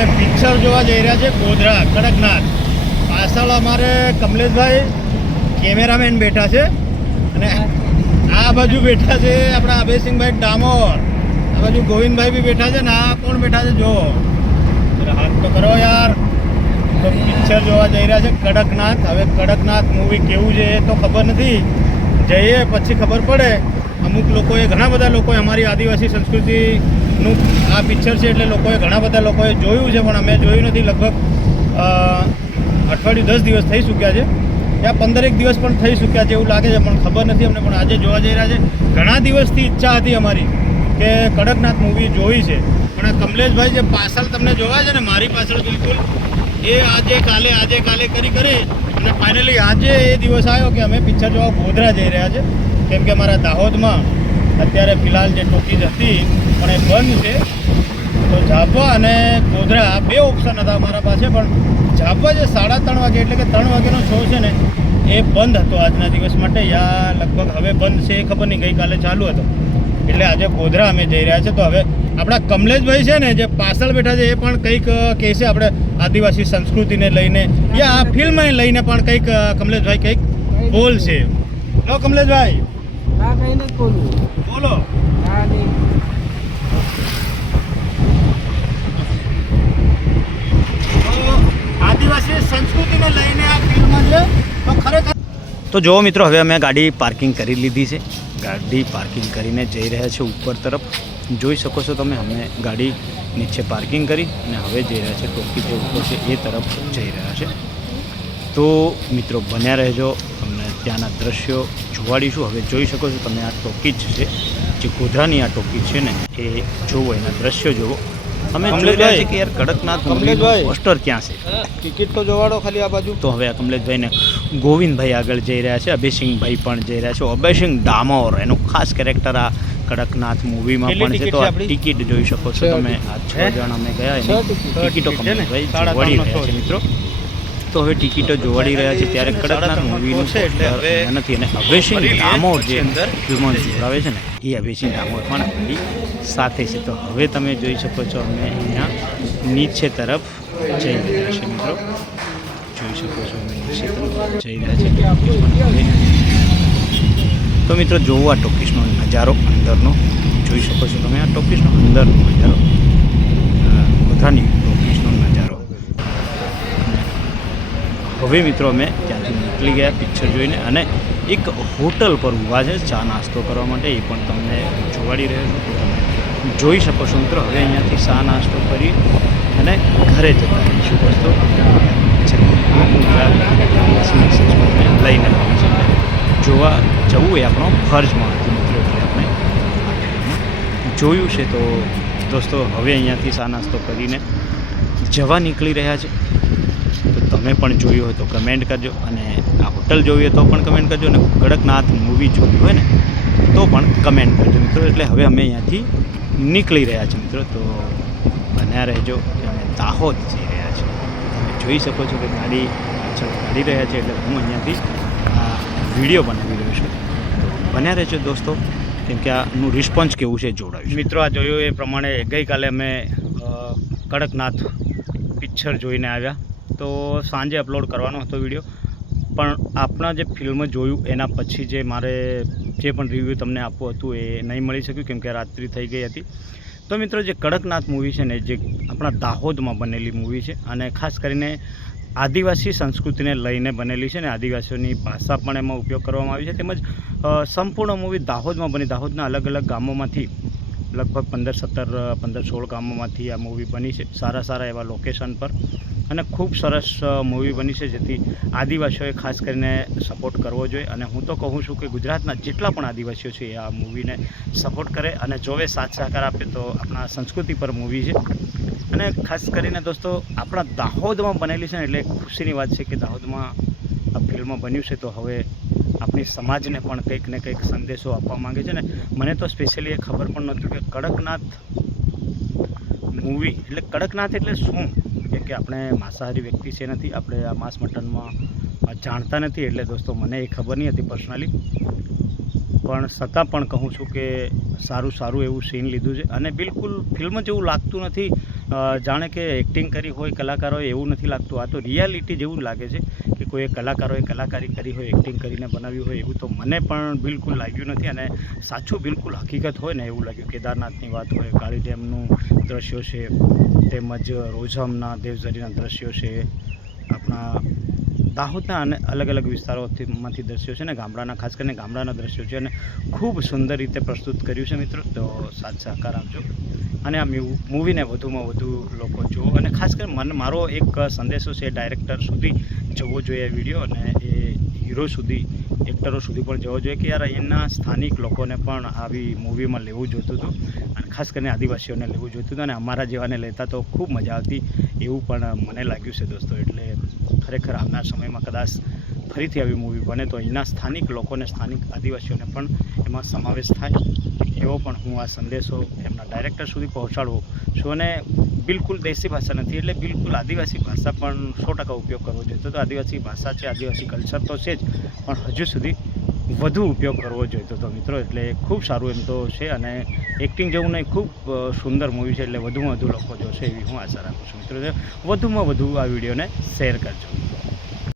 અમે પિક્ચર જોવા જઈ રહ્યા છે ગોધરા કડકનાથ. પાછળ અમારે કમલેશભાઈ કેમેરામેન બેઠા છે અને આ બાજુ બેઠા છે આપણા અભયસિંહભાઈ ડામોર, આ બાજુ ગોવિંદભાઈ બી બેઠા છે ને આ કોણ બેઠા છે જો હાથ તો કરો યાર. તો પિક્ચર જોવા જઈ રહ્યા છે કડકનાથ. હવે કડકનાથ મૂવી કેવું છે એ તો ખબર નથી, જઈએ પછી ખબર પડે. અમુક લોકોએ ઘણા બધા લોકોએ અમારી આદિવાસી સંસ્કૃતિનું આ પિક્ચર છે એટલે લોકોએ ઘણા બધા લોકોએ જોયું છે, પણ અમે જોયું નથી. લગભગ અઠવાડિયું 10 દિવસ થઈ ચૂક્યા છે, યા 15 દિવસ પણ થઈ ચૂક્યા છે એવું લાગે છે, પણ ખબર નથી અમને. પણ આજે જોવા જઈ રહ્યા છે. ઘણા દિવસથી ઈચ્છા હતી અમારી કે કડકનાથ મૂવી જોઈ છે, પણ આ કમલેશભાઈ જે પાછળ તમને જોવા છે ને મારી પાછળ બિલકુલ એ આજે કાલે કરી અને ફાઇનલી આજે એ દિવસ આવ્યો કે અમે પિક્ચર જોવા ગોધરા જઈ રહ્યા છે. કેમ કે અમારા દાહોદમાં અત્યારે ફિલહાલ જે ટોકીઝ હતી પણ એ બંધ છે. તો ઝાબવા અને ગોધરા બે ઓપ્શન હતા અમારા પાસે, પણ ઝાબવા જે 3:30 વાગે એટલે કે 3 વાગ્યાનો શો છે ને એ બંધ હતો આજના દિવસ માટે, યા લગભગ હવે બંધ છે એ ખબર નહીં, ગઈકાલે ચાલુ હતો. એટલે આજે ગોધરા અમે જઈ રહ્યા છે. તો હવે આપણા કમલેશભાઈ છે ને જે પાછળ બેઠા છે એ પણ કંઈક કહેશે આપણે આદિવાસી સંસ્કૃતિને લઈને યા આ ફિલ્મને લઈને પણ કંઈક કમલેશભાઈ કંઈક બોલશે. લો કમલેશભાઈ કઈ નથી બોલવું, બોલો. આદિવાસી સંસ્કૃતિને લઈને આ ફિલ્મ છે તો ખરેખર. તો જુઓ મિત્રો, હવે અમે ગાડી પાર્કિંગ કરી લીધી છે. ગાડી પાર્કિંગ કરીને જઈ રહ્યા છે ઉપર તરફ. જોઈ શકો છો તમે, અમે ગાડી નીચે પાર્કિંગ કરી અને હવે જઈ રહ્યા છે ટોકી જે ઉપર છે એ તરફ જઈ રહ્યા છે. તો મિત્રો બન્યા રહેજો, તમને ત્યાંના દ્રશ્યો જોવાડીશું. હવે જોઈ શકો છો તમે આ ટોકી જ છે, જે ગોધરાની આ ટોકી છે ને એ જોવો, એના દ્રશ્યો જોવો. અમે જોઈ રહ્યા છીએ કે યાર કડકનાથ પોસ્ટર ક્યાં છે, ટિકિટ તો જોવાડો ખાલી આ બાજુ. તો હવે આ કમલેશભાઈને ગોવિંદભાઈ આગળ જઈ રહ્યા છે, અભયસિંહભાઈ પણ જઈ રહ્યા છે. અભયસિંહ ડામોર એનું ખાસ કેરેક્ટર આ કડકનાથ મૂવીમાં પણ છે. તો આ ટિકિટ જોઈ શકો છો તમે. આ 6 જણ અમે ગયા, એની ટિકિટો કમલેશભાઈ જોવાડી રહ્યા છે મિત્રો. તો હવે ટિકિટો જોવાડી રહ્યા છે. ત્યારે કડકનાથ મૂવીનું છે એટલે હવે નથી. અને અભયસિંહ ડામોર જે ફિલ્મો જોડાવે છે ને એ અભયસિંહ ડામોર પણ આપણી સાથે છે. તો હવે તમે જોઈ શકો છો અમે અહીંયા નીચે તરફ જઈ રહ્યા છીએ મિત્રો. જોઈ શકો છો અમે નીચે તરફ જઈ રહ્યા છીએ. તો મિત્રો જોવો આ ટોકીસનો નજારો અંદરનો જોઈ શકો છો તમે. આ ટોકીસનો અંદરનો નજારો, ગોધરાની ટોકીસનો નજારો. હવે મિત્રો અમે ત્યાંથી નીકળી ગયા પિક્ચર જોઈને અને એક હોટલ પર ઊભા છે ચા નાસ્તો કરવા માટે, એ પણ તમને જોવાડી રહ્યો છું. તો તમે જોઈ શકો છો મિત્રો. હવે અહીંયાથી ચા નાસ્તો કરી અને ઘરે જતા રહીશું. વસ્તુ લઈને જોવા જવું એ આપણો ફરજમાં હતું મિત્રો, એટલે આપણે જોયું છે. તો દોસ્તો હવે અહીંયાથી ચા નાસ્તો કરીને જવા નીકળી રહ્યા છે. તો તમે પણ જોયું હોય તો કમેન્ટ કરજો, અને આ હોટલ જોવી હોય તો પણ કમેન્ટ કરજો, અને કડકનાથ મૂવી જોવી હોય ને તો પણ કમેન્ટ કરજો મિત્રો. એટલે હવે અમે અહીંયાથી નીકળી રહ્યા છીએ મિત્રો. તો બન્યા રહેજો કે અમે દાહોદ જઈ રહ્યા છીએ. તમે જોઈ શકો છો કે ગાડી પાછળ કાઢી રહ્યા છે, એટલે હું અહીંયાથી આ વિડીયો બનાવી રહ્યો છું. તો બન્યા રહેજો દોસ્તો, કેમ કે આનું રિસ્પોન્સ કેવું છે જોડાવ્યું. મિત્રો આ જોયું એ પ્રમાણે ગઈકાલે અમે કડકનાથ પિક્ચર જોઈને આવ્યા. તો સાંજે અપલોડ કરવાનો હતો વિડીયો, પણ આપણા જે ફિલ્મ જોયું એના પછી જે મારે જે પણ રિવ્યૂ તમને આપવું હતું એ નહીં મળી શક્યું, કેમ કે રાત્રિ થઈ ગઈ હતી. તો મિત્રો જે કડકનાથ મૂવી છે ને, જે આપણા દાહોદમાં બનેલી મૂવી છે, અને ખાસ કરીને આદિવાસી સંસ્કૃતિને લઈને બનેલી છે ને, આદિવાસીઓની ભાષા પણ એમાં ઉપયોગ કરવામાં આવી છે. તેમજ સંપૂર્ણ મૂવી દાહોદમાં બની, દાહોદના અલગ અલગ ગામોમાંથી લગભગ 15-16 ગામોમાંથી આ મૂવી બની છે, સારા એવા લોકેશન પર. અને ખૂબ સરસ મૂવી બની છે, જેથી આદિવાસીઓએ ખાસ કરીને સપોર્ટ કરવો જોઈએ. અને હું તો કહું છું કે ગુજરાતના જેટલા પણ આદિવાસીઓ છે એ આ મૂવીને સપોર્ટ કરે અને જોવે, સાથ સહકાર આપે. તો આપણા સંસ્કૃતિ પર મૂવી છે, અને ખાસ કરીને દોસ્તો આપણા દાહોદમાં બનેલી છે ને, એટલે ખુશીની વાત છે કે દાહોદમાં આ ફિલ્મ બન્યું છે. તો હવે આપણી સમાજને પણ કંઈક ને કંઈક સંદેશો આપવા માંગે છે. ને મને તો સ્પેશિયલી એ ખબર પણ નહોતું કે કડકનાથ મૂવી એટલે કડકનાથ એટલે શું, કેમ કે આપણે માંસાહારી વ્યક્તિ છે નથી, આપણે આ માંસ મટનમાં જાણતા નથી. એટલે દોસ્તો મને એ ખબર નહીં હતી પર્સનલી, પણ છતાં પણ કહું છું કે સારું એવું સીન લીધું છે. અને બિલકુલ ફિલ્મ જેવું લાગતું નથી જાણે કે એક્ટિંગ કરી હોય કલાકારોએ એવું નથી લાગતું. આ તો રિયાલિટી જેવું લાગે છે કે કોઈ કલાકારોએ કલાકારી કરી હોય, એક્ટિંગ કરીને બનાવ્યું હોય એવું તો મને પણ બિલકુલ લાગ્યું નથી. અને સાચું બિલકુલ હકીકત હોય ને એવું લાગ્યું. કેદારનાથની વાત હોય, કાળી ડેમનું દ્રશ્યો છે, તેમજ રોઝમના દેવઝરીના દ્રશ્યો છે, આપણા દાહોદના અને અલગ અલગ વિસ્તારોમાંથી દ્રશ્યો છે ને ગામડાના, ખાસ કરીને ગામડાના દ્રશ્યો છે, અને ખૂબ સુંદર રીતે પ્રસ્તુત કર્યું છે મિત્રો. તો સાથ સહકાર આપજો અને આ મૂવીને વધુમાં વધુ લોકો જુઓ. અને ખાસ કરીને મારો એક સંદેશો છે ડાયરેક્ટર સુધી જવો જોઈએ વિડીયો, અને એ હીરો સુધી, એક્ટરો સુધી પણ જવો જોઈએ કે યાર એના સ્થાનિક લોકોને પણ આવી મૂવીમાં લેવું જોઈતું હતું, અને ખાસ કરીને આદિવાસીઓને લેવું જોઈતું હતું, અને અમારા જેવાને લેતા તો ખૂબ મજા આવતી એવું પણ મને લાગ્યું છે દોસ્તો. એટલે ખરેખર આવનાર સમયમાં કદાચ ફરીથી આવી મૂવી બને તો અહીંના સ્થાનિક લોકોને, સ્થાનિક આદિવાસીઓને પણ એમાં સમાવેશ થાય એવો પણ હું આ સંદેશો એમના ડાયરેક્ટર સુધી પહોંચાડું છું. અને બિલકુલ દેશી ભાષા નથી, એટલે બિલકુલ આદિવાસી ભાષા પણ 100% ઉપયોગ કરવો જોઈએ. તો આદિવાસી ભાષા છે, આદિવાસી કલ્ચર તો છે જ, પણ હજુ સુધી વધુ ઉપયોગ કરવો જોઈતો હતો મિત્રો. એટલે ખૂબ સારું એમ તો છે, અને એક્ટિંગ જેવું નહીં, ખૂબ સુંદર મૂવી છે. એટલે વધુમાં વધુ લોકો જોશે એવી હું આશા રાખું છું મિત્રો. વધુમાં વધુ આ વિડીયોને શેર કરજો.